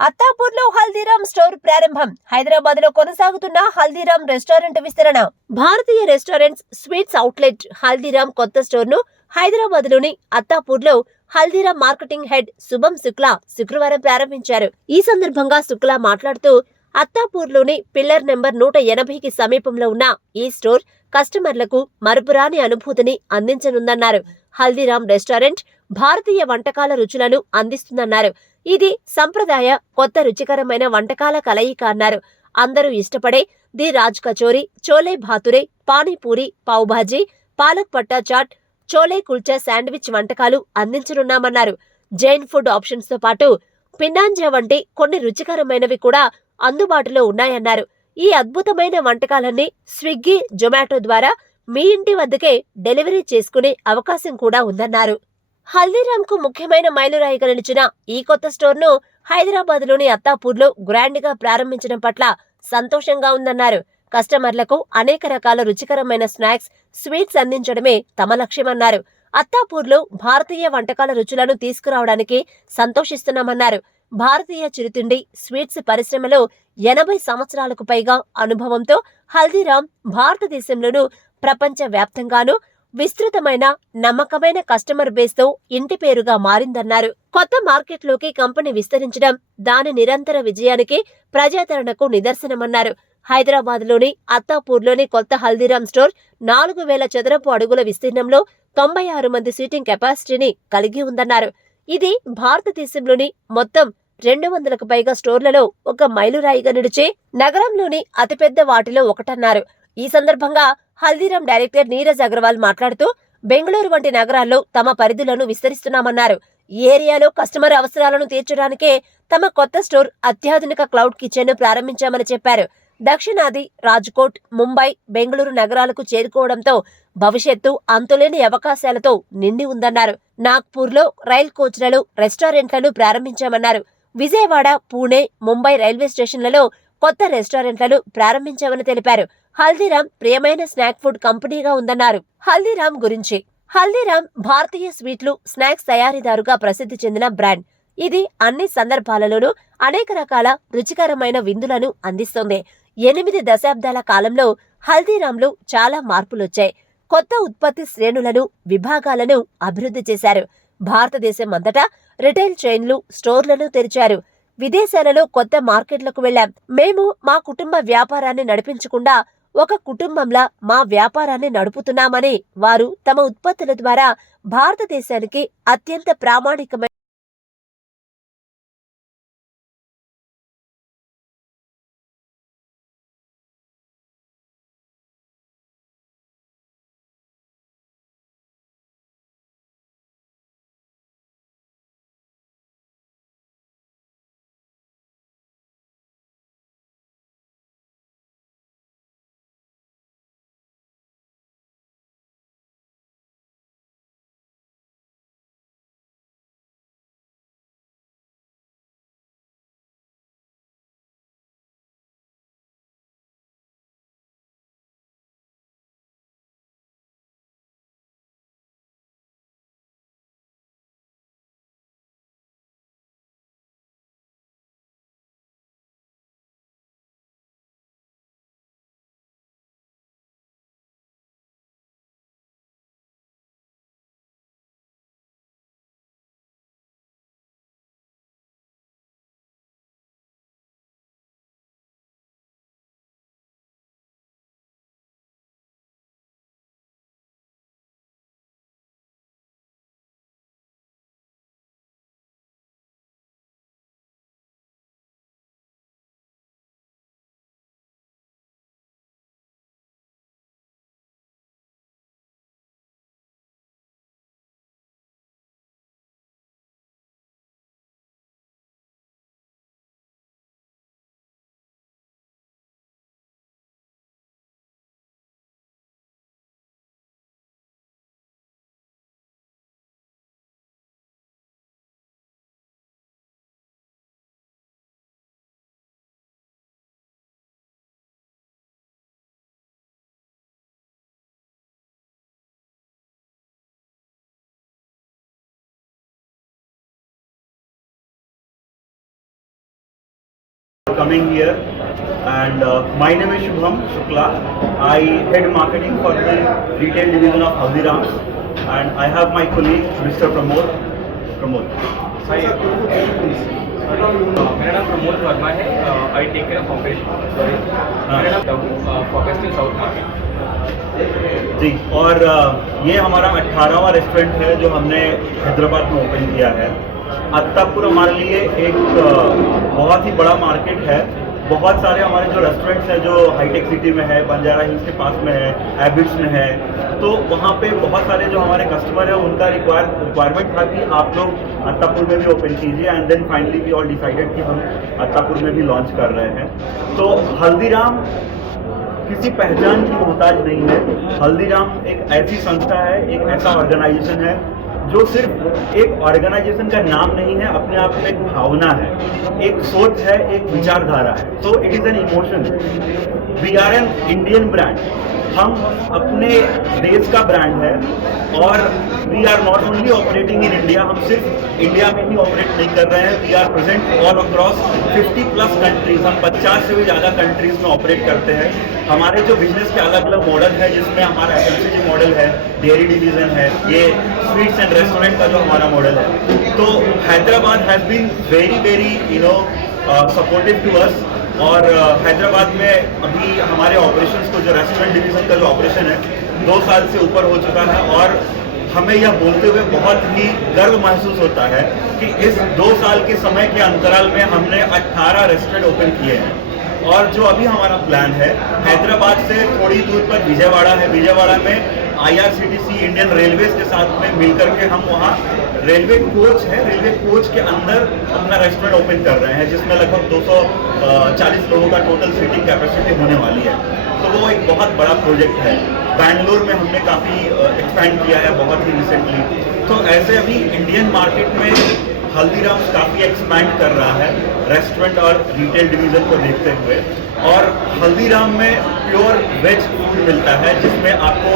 అత్తాపూర్లో Haldiram store ప్రారంభం. హైదరాబాద్ లో కొనసాగుతున్న హల్దీరామ్ రెస్టారెంట్ విస్తరణ. భారతీయ రెస్టారెంట్స్ స్వీట్స్ అవుట్లెట్ హల్దీరామ్ కొత్త స్టోర్ ను హైదరాబాద్ లోని అత్తాపూర్లో హల్దీరామ్ మార్కెటింగ్ హెడ్ శుభం శుక్లా శుక్రవారం ప్రారంభించారు. ఈ సందర్భంగా శుక్లా మాట్లాడుతూ, అత్తాపూర్లోని పిల్లర్ నెంబర్ 180కి సమీపంలో ఉన్న ఈ స్టోర్ కస్టమర్లకు మరుపురాని అనుభూతిని అందించనుందన్నారు. హల్దీరామ్ రెస్టారెంట్ భారతీయ వంటకాల రుచులను అందిస్తుందన్నారు. ఇది సంప్రదాయ కొత్త రుచికరమైన వంటకాల కలయిక అన్నారు. అందరూ ఇష్టపడే ది రాజ్ కచోరీ, చోలే భాతురే, పానీపూరి, పావుభాజీ, పాలక్ పట్టా చాట్, చోలే కుల్చా శాండ్విచ్ వంటకాలు అందించనున్నామన్నారు. జైన్ ఫుడ్ ఆప్షన్స్ తో పాటు పినాంజా వంటి కొన్ని రుచికరమైనవి కూడా అందుబాటులో ఉన్నాయన్నారు. ఈ అద్భుతమైన వంటకాలన్నీ స్విగ్గీ, జొమాటో ద్వారా మీ ఇంటి వద్దకే డెలివరీ చేసుకునే అవకాశం కూడా ఉందన్నారు. హల్దీరామ్ కు ముఖ్యమైన మైలురాయిగా నిలిచిన ఈ కొత్త స్టోర్ ను హైదరాబాద్ లోని అత్తాపూర్లో గ్రాండ్ గా ప్రారంభించడం పట్ల సంతోషంగా ఉందన్నారు. కస్టమర్లకు అనేక రకాల రుచికరమైన స్నాక్స్, స్వీట్స్ అందించడమే తమ లక్ష్యమన్నారు. అత్తాపూర్లో భారతీయ వంటకాల రుచులను తీసుకురావడానికి సంతోషిస్తున్నామన్నారు. భారతీయ చిరుతిండి, స్వీట్స్ పరిశ్రమలో 80 సంవత్సరాలకు పైగా అనుభవంతో హల్దీరామ్ భారతదేశంలోనూ ప్రపంచ వ్యాప్తంగానూ విస్తృతమైన నమ్మకమైన కస్టమర్ బేస్ తో ఇంటి పేరుగా మారిందన్నారు. కొత్త మార్కెట్లోకి కంపెనీ విస్తరించడం దాని నిరంతర విజయానికి, ప్రజాదరణకు నిదర్శనమన్నారు. హైదరాబాద్ లోని అత్తాపూర్లోని కొత్త హల్దీరామ్ స్టోర్ 4000 చదరపు అడుగుల విస్తీర్ణంలో 96 మంది సీటింగ్ కెపాసిటీని కలిగి ఉందన్నారు. ఇది భారతదేశంలోని మొత్తం 200కు పైగా స్టోర్లలో ఒక మైలురాయిగా నిలిచే నగరంలోని అతిపెద్ద వాటిలో ఒకటన్నారు. ఈ సందర్భంగా హల్దీరామ్ డైరెక్టర్ నీరజ్ అగర్వాల్ మాట్లాడుతూ, బెంగళూరు వంటి నగరాల్లో తమ పరిధులను విస్తరిస్తున్నామన్నారు. ఈ ఏరియాలో కస్టమర్ అవసరాలను తీర్చడానికే తమ కొత్త స్టోర్ అత్యాధునిక క్లౌడ్ కిచెన్ ను ప్రారంభించామని చెప్పారు. దక్షిణాది, రాజ్కోట్, ముంబై, బెంగళూరు నగరాలకు చేరుకోవడంతో భవిష్యత్తు అంతులేని అవకాశాలతో నిండి ఉందన్నారు. నాగ్పూర్లో రైల్ కోచ్లలో రెస్టారెంట్లను ప్రారంభించామన్నారు. విజయవాడ, పూణే, ముంబై రైల్వే స్టేషన్లలో కొత్త రెస్టారెంట్లను ప్రారంభించామని తెలిపారు. హల్దీరామ్ ప్రియమైన స్నాక్ ఫుడ్ కంపెనీగా ఉందన్నారు. హల్దీరామ్ గురించి హల్దీరామ్ భారతీయ స్వీట్లు, స్నాక్స్ తయారీదారుగా ప్రసిద్ధి చెందిన బ్రాండ్. ఇది అన్ని సందర్భాలలోనూ అనేక రకాల రుచికరమైన విందులను అందిస్తోంది. 8 దశాబ్దాల కాలంలో హల్దీరామ్లో చాలా మార్పులొచ్చాయి. కొత్త ఉత్పత్తి శ్రేణులను, విభాగాలను అభివృద్ధి చేశారు. భారతదేశం అంతటా రిటైల్ చైన్లు, స్టోర్లను తెరిచారు. విదేశాలలో కొత్త మార్కెట్లకు వెళ్లాం. మేము మా కుటుంబ వ్యాపారాన్ని నడిపించకుండా ఒక కుటుంబంలా మా వ్యాపారాన్ని నడుపుతున్నామని వారు తమ ఉత్పత్తుల ద్వారా భారతదేశానికి అత్యంత ప్రామాణికమైన coming here, and my name is Shubham Shukla. I head marketing for the retail division of Haldiram's, and I have my colleague Mr. Pramod. Hi, मेरा नाम प्रमोद वर्मा है। I take care of operation. मेरा नाम फोकस्ड इन साउथ मार्केट। जी, और ये हमारा 18वां restaurant है जो हमने हैदराबाद में ओपन किया है। अत्तापुर हमारे लिए एक बहुत ही बड़ा मार्केट है। बहुत सारे हमारे जो रेस्टोरेंट्स हैं जो हाईटेक सिटी में है, बंजारा हिल्स के पास में है, एबिट्स में है, तो वहाँ पे बहुत सारे जो हमारे कस्टमर हैं उनका रिक्वायरमेंट था कि आप लोग अत्तापुर में भी ओपन कीजिए, and then finally we all decided कि हम अत्तापुर में भी लॉन्च कर रहे हैं। तो हल्दीराम किसी पहचान की मोहताज नहीं है। हल्दीराम एक ऐसी संस्था है, एक ऐसा ऑर्गेनाइजेशन है जो सिर्फ एक ऑर्गेनाइजेशन का नाम नहीं है, अपने आप में एक भावना है, एक सोच है, एक विचारधारा है। तो it is an emotion. We are an Indian brand. हम अपने देश का ब्रांड है, और we are not only operating in India. हम सिर्फ इंडिया में ही ऑपरेट नहीं कर रहे हैं, we are present all across 50+ countries. हम 50 से भी ज़्यादा कंट्रीज में ऑपरेट करते हैं। हमारे जो बिजनेस के अलग अलग मॉडल है, जिसमें हमारा FMCG मॉडल है, डेयरी डिवीजन है, ये स्वीट्स एंड रेस्टोरेंट का जो हमारा मॉडल है। तो Hyderabad has been very supportive to us. और हैदराबाद में अभी हमारे ऑपरेशंस को, जो रेस्टोरेंट डिवीज़न का जो ऑपरेशन है, 2 साल से ऊपर हो चुका है, और हमें यह बोलते हुए बहुत ही गर्व महसूस होता है कि इस 2 साल के समय के अंतराल में हमने 18 रेस्टोरेंट ओपन किए हैं। और जो अभी हमारा प्लान है, हैदराबाद से थोड़ी दूर पर विजयवाड़ा है। विजयवाड़ा में IRCTC इंडियन रेलवेज के साथ में मिलकर के हम वहाँ रेलवे कोच है, रेलवे कोच के अंदर अपना रेस्टोरेंट ओपन कर रहे हैं, जिसमें लगभग 240 लोगों का टोटल सीटिंग कैपेसिटी होने वाली है। तो वो एक बहुत बड़ा प्रोजेक्ट है। बैंगलोर में हमने काफ़ी एक्सपैंड किया है बहुत ही रिसेंटली। तो ऐसे अभी इंडियन मार्केट में हल्दीराम्स काफ़ी एक्सपैंड कर रहा है रेस्टोरेंट और रिटेल डिवीज़न को देखते हुए। और हल्दीराम में प्योर वेज फूड मिलता है, जिसमें आपको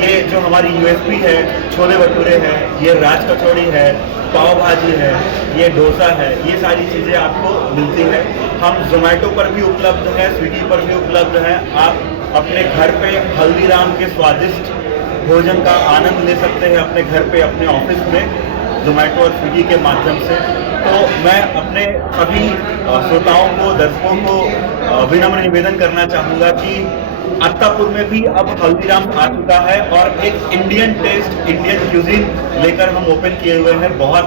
ये जो हमारी USP है, छोले भटूरे है, ये राज कचौड़ी है, पाव भाजी है, ये डोसा है, ये सारी चीज़ें आपको मिलती है। हम जोमेटो पर भी उपलब्ध है, स्विगी पर भी उपलब्ध है। आप अपने घर पे हल्दीराम के स्वादिष्ट भोजन का आनंद ले सकते हैं, अपने घर पे, अपने ऑफिस में, जोमेटो और स्विगी के माध्यम से। तो मैं अपने सभी श्रोताओं को, दर्शकों को विनम्र निवेदन करना चाहूँगा कि अत्तापुर में भी अब हल्दीराम आ चुका है, और एक इंडियन टेस्ट, इंडियन क्यूजीन लेकर हम ओपन किए हुए हैं। बहुत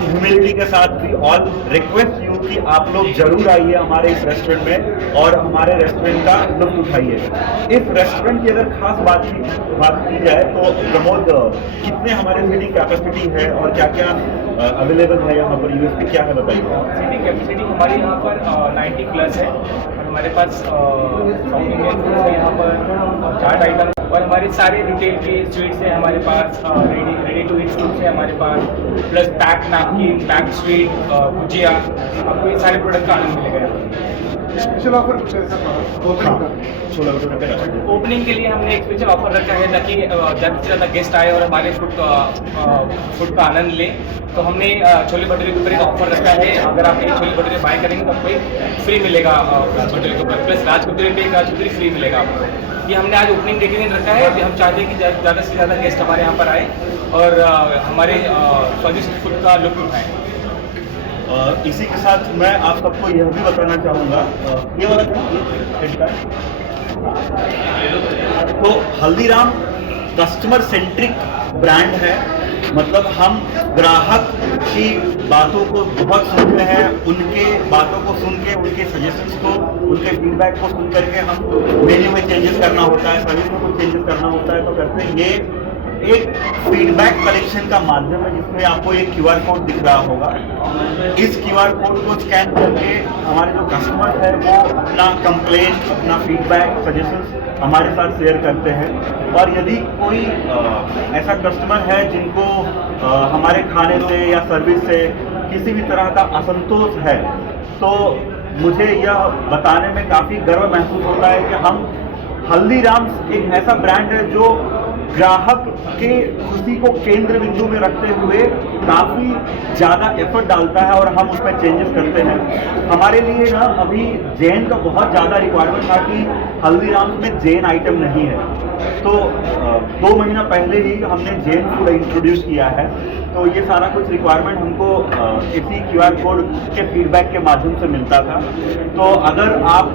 ह्यूमिलिटी के साथ भी ऑल रिक्वेस्ट यू कि आप लोग जरूर आइए हमारे इस रेस्टोरेंट में और हमारे रेस्टोरेंट का लुत्फ उठाइए। इस रेस्टोरेंट की अगर खास बात की जाए तो प्रमोद, कितने हमारे सीटिंग कैपेसिटी है और क्या क्या अवेलेबल है यहाँ पर, USP क्या है बताइए। सीटिंग कैपेसिटी हमारी यहाँ पर 90+ है। हमारे पास साउथ इंडियन फूड है यहाँ पर, चाट आइटम, और हमारे सारे रिटेल के स्वीट्स हैं हमारे पास, रेडी टू ईट फूड्स है हमारे पास, plus pack napkin, pack sweet, bhujia, आपको ये सारे प्रोडक्ट का आनंद मिलेगा। स्पेशल ऑफर कुछ ऐसा ओपनिंग के लिए हमने एक स्पेशल ऑफर रखा है ताकि ज़्यादा से ज़्यादा गेस्ट आए और हमारे फूड का आनंद लें। तो हमने छोले भटूरे के ऊपर एक ऑफर रखा है। अगर आप ये छोले भटूरे बाय करेंगे तो आपको फ्री मिलेगा भटूरे के ऊपर, प्लस राज भटूरे पे एक राज भटूरे फ्री मिलेगा आपको। ये हमने आज ओपनिंग डे के दिन रखा है। हम चाहते हैं कि ज़्यादा से ज़्यादा गेस्ट हमारे यहाँ पर आए और हमारे स्वादिष्ट फूड का लुत्फ उठाएँ। इसी के साथ मैं आप सबको यह भी बताना चाहूँगा, ये वाला तो हल्दीराम कस्टमर सेंट्रिक ब्रांड है। मतलब हम ग्राहक की बातों को बहुत सुनते हैं, उनके बातों को सुन के, उनके सजेशंस को, उनके फीडबैक को सुन करके हम मेन्यू में चेंजेस करना होता है, सर्विस में कुछ चेंजेस करना होता है तो करते हैं। ये एक फीडबैक कलेक्शन का माध्यम है, जिसमें आपको एक QR कोड दिख रहा होगा। इस QR कोड को स्कैन करके हमारे जो कस्टमर है वो अपना कंप्लेन, अपना फीडबैक, सजेशंस हमारे साथ शेयर करते हैं। और यदि कोई ऐसा कस्टमर है जिनको हमारे खाने से या सर्विस से किसी भी तरह का असंतोष है, तो मुझे यह बताने में काफ़ी गर्व महसूस होता है कि हम हल्दीराम्स एक ऐसा ब्रांड है जो ग्राहक के खुशी को केंद्र बिंदु में रखते हुए काफ़ी ज़्यादा एफर्ट डालता है और हम उसमें चेंजेस करते हैं। हमारे लिए ना अभी जैन का बहुत ज़्यादा रिक्वायरमेंट था कि हल्दीराम्स में जैन आइटम नहीं है, तो 2 महीना पहले ही हमने जैन फूड इंट्रोड्यूस किया है। तो ये सारा कुछ रिक्वायरमेंट हमको इसी QR कोड के फीडबैक के माध्यम से मिलता था। तो अगर आप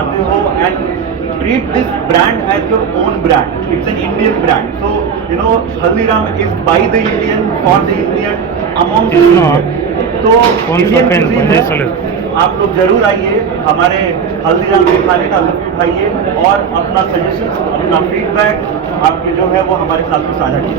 आते हो and treat this brand as your own brand. It's an Indian brand. So, you know, Haldiram is by the Indian, for the Indian, among the Indian. तो Indian cuisine है, आप लोग जरूर आइए, हमारे हल्दीराम के खाने का लुत्फ उठाइए और अपना सजेशन, अपना फीडबैक आपके जो है वो हमारे साथ में साझा कीजिए।